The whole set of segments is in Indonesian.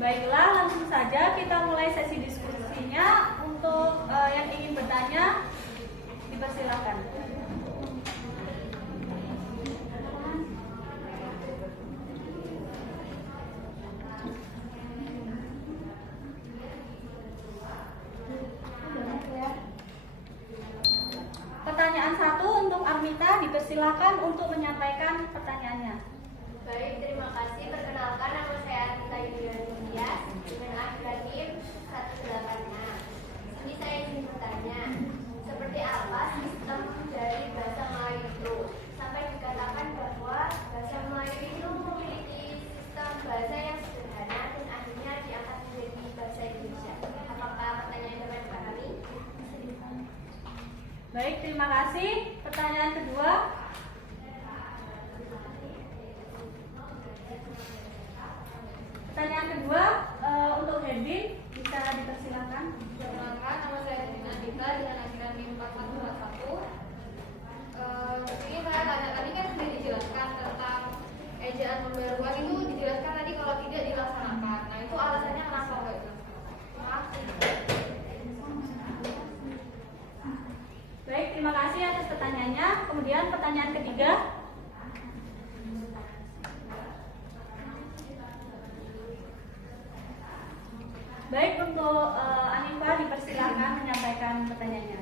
Baiklah, langsung saja kita mulai sesi diskusinya. Untuk yang ingin bertanya, dipersilakan. Pertanyaan 1 untuk Armita, dipersilakan untuk menyampaikan pertanyaannya. Baik, terima kasih. Perkenalkan, nama saya Armita Yuliantia dengan akronim 186. Ini saya ingin bertanya, seperti apa sistem dari bahasa Melayu itu? Sampai dikatakan bahwa bahasa Melayu itu memiliki sistem bahasa yang sederhana dan akhirnya diangkat menjadi bahasa Indonesia. Apakah pertanyaan dapat dipahami? Baik, terima kasih. Pertanyaan kedua. Pertanyaan kedua untuk Hedwin, bisa dipersilakan. Perkenalkan, nama saya Dina Dita dengan akronim 4121. Ini saya tanya, tadi kan sudah dijelaskan tentang ejaan pembaruan itu dijelaskan tadi kalau tidak dilaksanakan. Nah, itu alasannya kenapa Mbak? Maaf. Baik, terima kasih atas pertanyaannya. Kemudian pertanyaan ketiga. Baik, untuk Anifah dipersilakan menyampaikan pertanyaannya.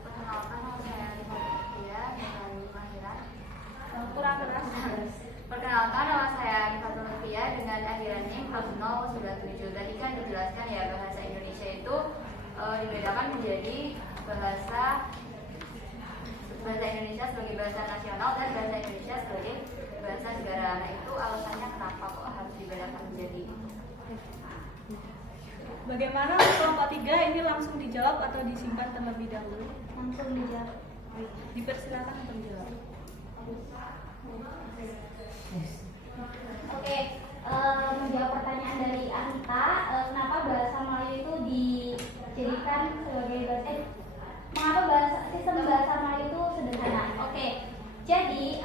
Perkenalkan, nama saya Anifah dengan akhiran. Kurang keras. Perkenalkan, nama saya Anifah dengan akhiran NIM 097. Tadi kan dijelaskan ya bahasa Indonesia itu dibedakan menjadi bahasa Indonesia sebagai bahasa nasional dan bahasa Indonesia sebagai bahasa negara. Nah, itu alasannya kenapa kok harus dibedakan menjadi itu? Bagaimana kelompok 3 ini langsung dijawab atau disimpan terlebih dahulu? Langsung dijawab. Dipersilakan untuk menjawab. Oke, menjawab pertanyaan dari Anita, kenapa bahasa Melayu itu dijadikan sebagai mengapa sistem bahasa Melayu itu sederhana? Oke, jadi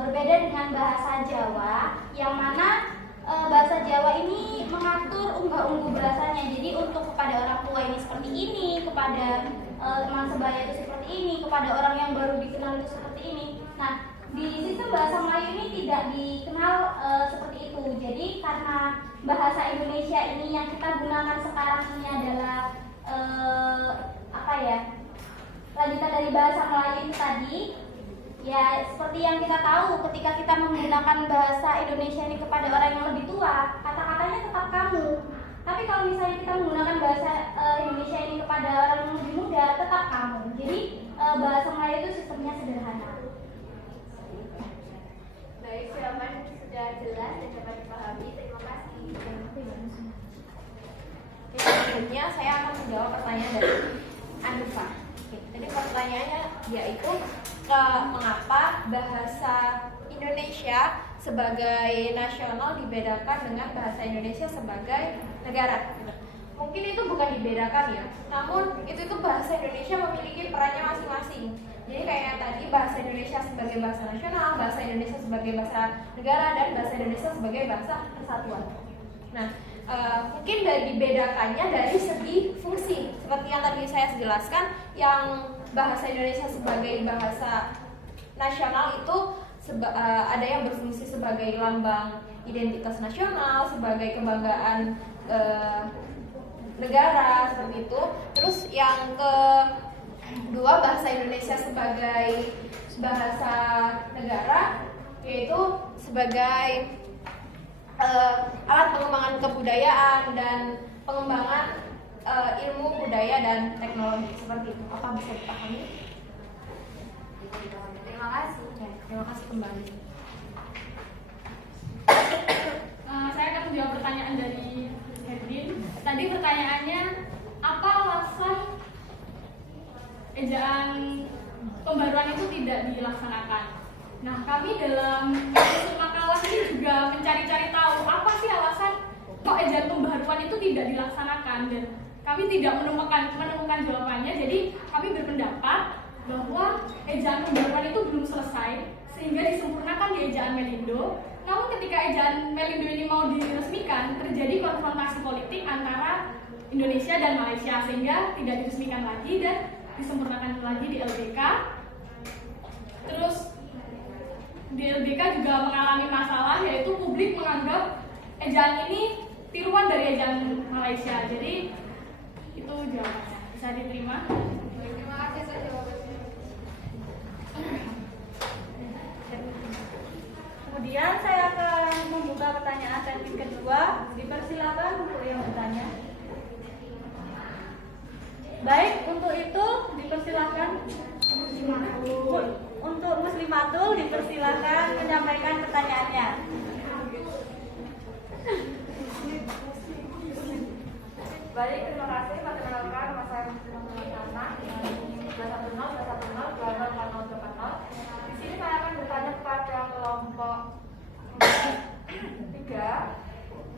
berbeda dengan bahasa Jawa, yang mana bahasa Jawa ini mengatur unggah-ungguh bahasanya. Jadi untuk kepada orang tua ini seperti ini, kepada teman sebaya itu seperti ini, kepada orang yang baru dikenal itu seperti ini. Nah, di sistem bahasa Melayu ini tidak dikenal seperti itu. Jadi karena bahasa Indonesia ini yang kita gunakan sekarang ini adalah lanjutan dari bahasa Melayu itu tadi. Ya, seperti yang kita tahu, ketika kita menggunakan bahasa Indonesia ini kepada orang yang lebih tua, kata-katanya tetap kamu. Tapi kalau misalnya kita menggunakan bahasa Indonesia ini kepada orang yang lebih muda, tetap kamu. Jadi bahasa Melayu itu sistemnya sederhana. Baik, jawaban sudah jelas dan dapat dipahami. Terima kasih. Selanjutnya saya akan menjawab pertanyaan dari Anifah. Jadi pertanyaannya yaitu mengapa bahasa Indonesia sebagai nasional dibedakan dengan bahasa Indonesia sebagai negara. Mungkin itu bukan dibedakan ya, namun itu bahasa Indonesia memiliki perannya masing-masing. Jadi kayak tadi bahasa Indonesia sebagai bahasa nasional, bahasa Indonesia sebagai bahasa negara, dan bahasa Indonesia sebagai bahasa kesatuan. Nah, mungkin dibedakannya dari segi fungsi, seperti yang tadi saya jelaskan, yang bahasa Indonesia sebagai bahasa nasional itu ada yang berfungsi sebagai lambang identitas nasional, sebagai kebanggaan negara, seperti itu. Terus yang kedua, bahasa Indonesia sebagai bahasa negara, yaitu sebagai alat pengembangan kebudayaan dan pengembangan ilmu budaya dan teknologi, seperti itu. Apa bisa dipahami? Terima kasih. Ya, terima kasih kembali. Saya akan menjawab pertanyaan dari Hedwin. Tadi pertanyaannya, apa alasan ejaan pembaruan itu tidak dilaksanakan? Nah, kami dalam kasus makalah ini juga mencari-cari tahu apa sih alasan kok ejaan pembaruan itu tidak dilaksanakan, dan kami tidak menemukan jawabannya. Jadi kami berpendapat bahwa ejaan pembaruan itu belum selesai sehingga disempurnakan di ejaan Melindo. Namun ketika ejaan Melindo ini mau diresmikan, terjadi konfrontasi politik antara Indonesia dan Malaysia sehingga tidak diresmikan lagi dan disempurnakan lagi di LBK. Terus di LBK juga mengalami masalah, yaitu publik menganggap ejaan ini tiruan dari ejaan Malaysia. Jadi itu jawabannya, bisa diterima. Terima kasih atas jawabannya. Kemudian saya akan membuka pertanyaan teknis kedua. Dipersilakan untuk yang bertanya. Baik, untuk itu dipersilakan untuk Muslimatul dipersilakan menyampaikan pertanyaannya. Baik, terima kasih. Perkenalkan, nama saya Muslimatul Hasanah dengan 210 Di sini saya akan bertanya kepada kelompok 3.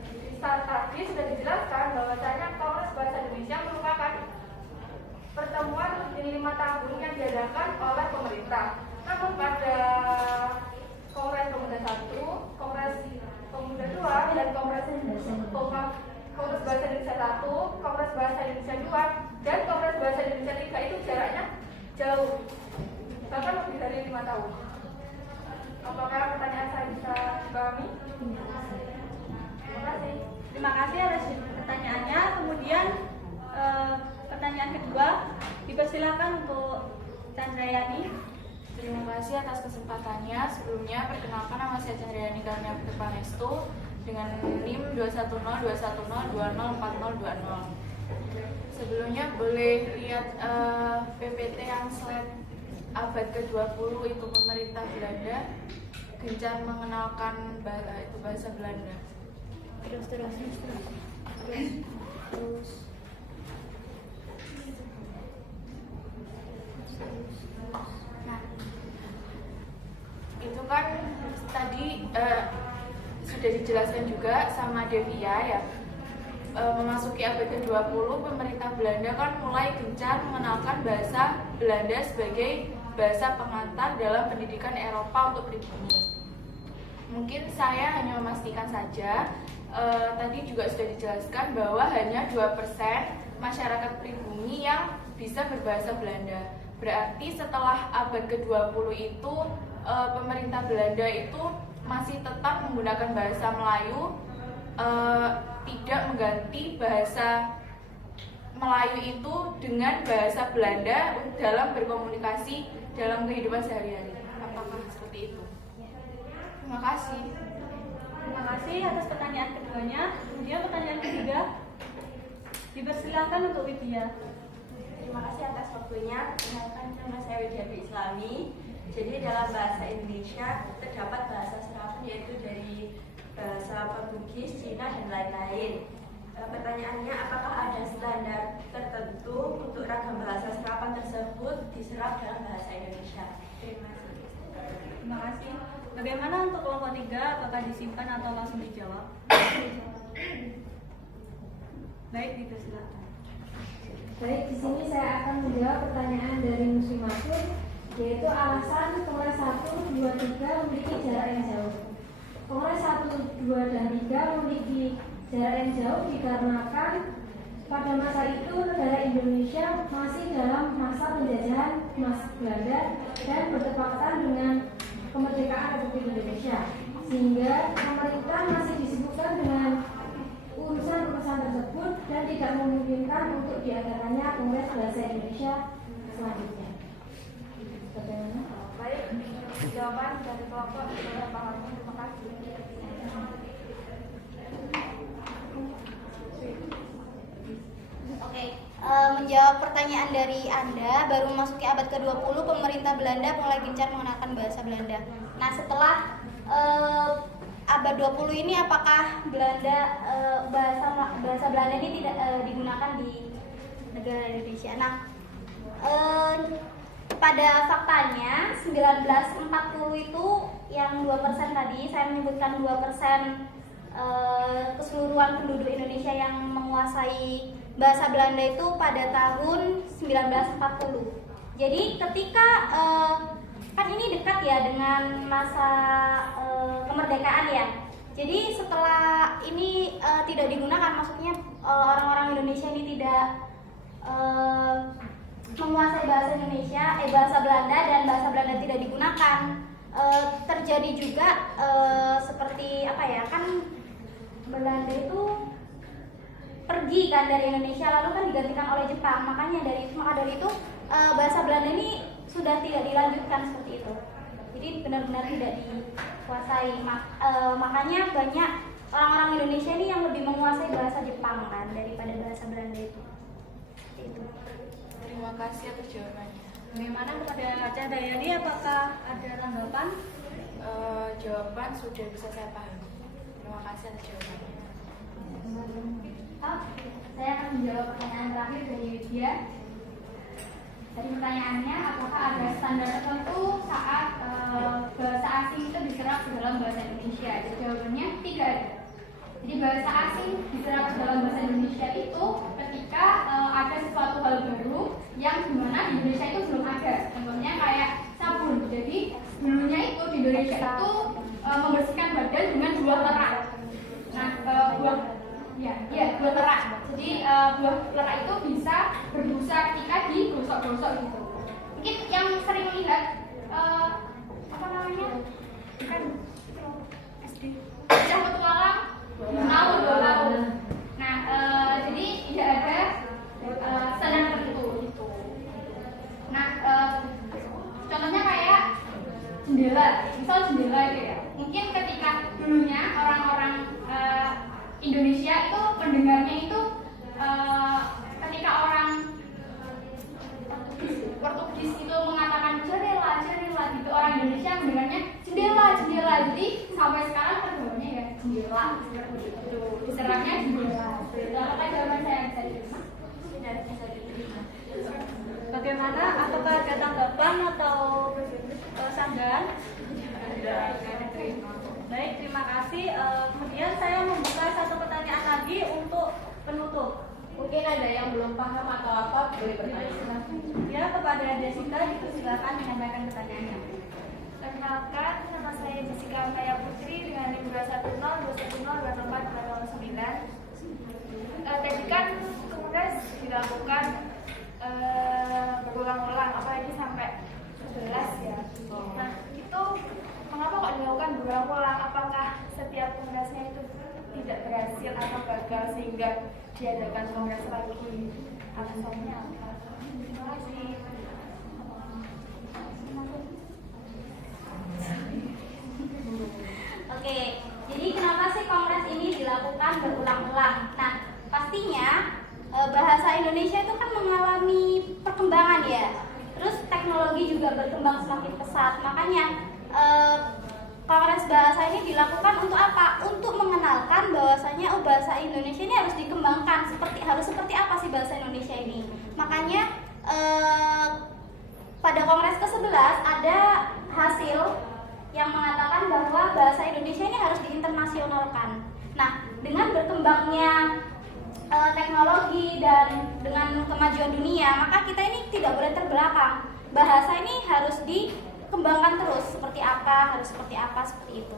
Di saat tadi sudah dijelaskan bahwasanya Kongres Bahasa Indonesia merupakan pertemuan rutin 5 tahun yang diadakan oleh pemerintah. Namun pada Kongres Pemuda 1, Kongres Pemuda 2, dan Kongres Bahasa Indonesia 1, Kongres Bahasa Indonesia 2, dan Kongres Bahasa Indonesia 3 itu jaraknya jauh, bahkan lebih dari 5 tahun. Apakah pertanyaan saya bisa dipahami? Terima kasih. Terima kasih atas pertanyaannya. Kemudian pertanyaan kedua dipersilakan untuk Chandrayani. Terima kasih atas kesempatannya. Sebelumnya perkenalkan, nama saya Chandrayani Karnia Pangestu dengan NIM 2102102040020. Sebelumnya boleh lihat PPT yang slide abad ke-20 itu pemerintah Belanda gencar mengenalkan bahasa Belanda. Terus. Nah, itu kan tadi sudah dijelaskan juga sama Devia ya. Memasuki abad ke-20, pemerintah Belanda kan mulai gencar mengenalkan bahasa Belanda sebagai bahasa pengantar dalam pendidikan Eropa untuk pribumi. Mungkin saya hanya memastikan saja, tadi juga sudah dijelaskan bahwa hanya 2% masyarakat pribumi yang bisa berbahasa Belanda. Berarti setelah abad ke-20 itu pemerintah Belanda itu masih tetap menggunakan bahasa Melayu, tidak mengganti bahasa Melayu itu dengan bahasa Belanda dalam berkomunikasi dalam kehidupan sehari-hari. Apakah seperti itu? Terima kasih. Terima kasih atas pertanyaan keduanya. Kemudian pertanyaan ketiga dipersilakan untuk Widya. Terima kasih atas waktunya. Perkenalkan, nama saya Widya Islami. Jadi dalam bahasa Indonesia terdapat bahasa serapan yaitu dari bahasa Portugis, Cina, dan lain-lain. Pertanyaannya, apakah ada standar tertentu untuk ragam bahasa serapan tersebut diserap dalam bahasa Indonesia? Terima kasih. Terima kasih. Bagaimana untuk kelompok 3? Apakah disimpan atau langsung dijawab? Baik, dipersilakan. Baik, di sini saya akan menjawab pertanyaan dari Muslimatul, yaitu alasan Kongres 1, 2, 3 memiliki jarak yang jauh. Kongres 1, 2, dan 3 memiliki jarak yang jauh dikarenakan pada masa itu negara Indonesia masih dalam masa penjajahan Mas Belanda dan bertepatan dengan kemerdekaan Republik Indonesia, sehingga pemerintah masih disibukkan dengan urusan-urusan tersebut dan tidak memungkinkan untuk diadakannya Kongres Bahasa Indonesia selanjutnya. Bagaimana? Baik, jawaban dari kelompok Pak Harun, terima kasih. Oke, menjawab pertanyaan dari Anda, baru memasuki abad ke-20 pemerintah Belanda mulai gencar mengenalkan bahasa Belanda. Nah, setelah abad 20 ini apakah bahasa Belanda ini tidak digunakan di negara Indonesia? Nah, pada faktanya 1940 itu yang 2% tadi saya menyebutkan 2% keseluruhan penduduk Indonesia yang menguasai bahasa Belanda itu pada tahun 1940. Jadi ketika kan ini dekat ya dengan masa kemerdekaan ya. Jadi setelah ini tidak digunakan, maksudnya orang-orang Indonesia ini tidak menguasai bahasa Indonesia, bahasa Belanda, dan bahasa Belanda tidak digunakan. Terjadi juga seperti apa ya, kan Belanda itu pergi kan dari Indonesia, lalu kan digantikan oleh Jepang. Maka dari itu bahasa Belanda ini sudah tidak dilanjutkan seperti itu. Jadi benar-benar tidak dikuasai. Makanya banyak orang-orang Indonesia ini yang lebih menguasai bahasa Jepang kan daripada bahasa Belanda itu. Terima kasih atas jawabannya. Bagaimana kepada Chandayani, apakah ada tanggapan? Jawaban sudah bisa saya pahami. Terima kasih atas jawabannya. Saya akan menjawab pertanyaan terakhir dari Widya. Dari pertanyaannya, apakah ada standar tertentu saat bahasa asing itu diserap ke dalam bahasa Indonesia? Jadi jawabannya tidak ada. Jadi bahasa asing diserap ke dalam bahasa Indonesia itu ketika ada sesuatu hal baru yang dimana di Indonesia itu belum ada. Contohnya kayak sabun. Jadi dulunya itu di Indonesia itu membersihkan badan dengan buah lerak. Nah, buah lerak. Jadi buah lerak itu bisa berbusa ketika digosok-gosok gitu. Mungkin yang sering lihat apa namanya? Kan SD. Bocah petualang tahu. Nah, jadi tidak ada standar tertentu gitu. Nah, contohnya kayak jendela. Misal jendela itu ya. Mungkin ketika dulunya orang-orang Indonesia itu pendengarnya itu ketika orang Portugis itu mengatakan jendela gitu, orang Indonesia mendengarnya jendela. Jadi sampai sekarang terdengarnya ya jendela seperti itu. Diserapnya jendela. Apakah jawaban saya bisa diterima? Tidak bisa diterima. Bagaimana? Apakah ada tanggapan atau sanggahan? Baik, terima kasih. Kemudian saya membuka satu pertanyaan lagi untuk penutup. Mungkin ada yang belum paham atau apa, boleh bertanya. Ya, kepada Jessica, silakan menyampaikan pertanyaannya. Perkenalkan, nama saya Jessica Kaya Putri dengan NIM 21021022409. Tadi kan kongres dilakukan berulang-ulang, apalagi sampai 11 ya. Nah, itu mengapa kok dilakukan berulang-ulang? Apakah setiap kongresnya itu tidak berhasil atau gagal sehingga diadakan kongres lagi? Alasannya apa? Terima kasih. Oke, jadi kenapa sih kongres ini dilakukan berulang-ulang? Nah, pastinya bahasa Indonesia itu kan mengalami perkembangan ya. Terus teknologi juga berkembang semakin pesat. Makanya kongres bahasa ini dilakukan untuk apa? Untuk mengenalkan bahwasanya bahasa Indonesia ini harus dikembangkan. Harus seperti apa sih bahasa Indonesia ini? Makanya pada kongres ke-11 ada hasil yang mengatakan bahwa bahasa Indonesia ini harus diinternasionalkan. Nah, dengan berkembangnya teknologi dan dengan kemajuan dunia, maka kita ini tidak boleh terbelakang. Bahasa ini harus dikembangkan terus, seperti apa seperti itu.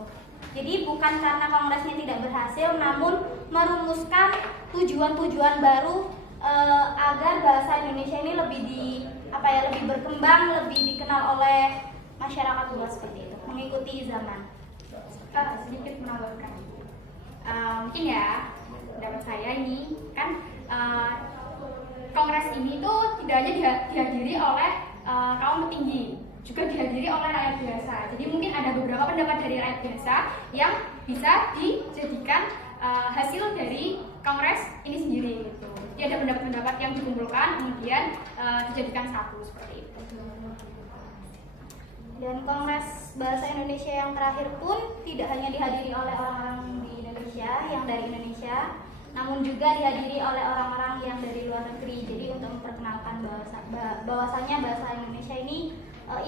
Jadi bukan karena kongresnya tidak berhasil, namun merumuskan tujuan-tujuan baru agar bahasa Indonesia ini lebih berkembang, lebih dikenal oleh masyarakat luas seperti itu, mengikuti zaman. Sedikit menambahkan, mungkin ya pendapat saya ini kan kongres ini tuh tidak hanya dihadiri oleh kaum petinggi, juga dihadiri oleh rakyat biasa. Jadi mungkin ada beberapa pendapat dari rakyat biasa yang bisa dijadikan hasil dari kongres ini sendiri gitu. Jadi ada pendapat-pendapat yang dikumpulkan kemudian dijadikan satu seperti itu. Dan kongres bahasa Indonesia yang terakhir pun tidak hanya dihadiri oleh orang-orang di Indonesia yang dari Indonesia, namun juga dihadiri oleh orang-orang yang dari luar negeri. Jadi untuk memperkenalkan bahwasanya bahasa Indonesia ini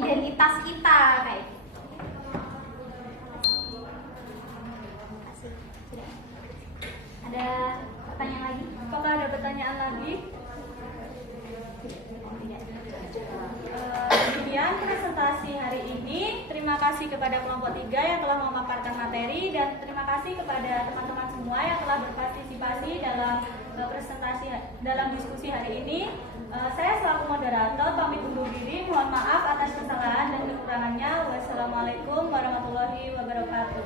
identitas kita kayak gitu. Ada pertanyaan lagi? Apakah ada pertanyaan lagi? Demikian presentasi hari ini. Terima kasih kepada kelompok 3 yang telah memaparkan materi, dan terima kasih kepada teman-teman semua yang telah berpartisipasi dalam presentasi dalam diskusi hari ini. Saya selaku moderator pamit undur diri. Mohon maaf atas kesalahan dan kekurangannya. Wassalamualaikum warahmatullahi wabarakatuh.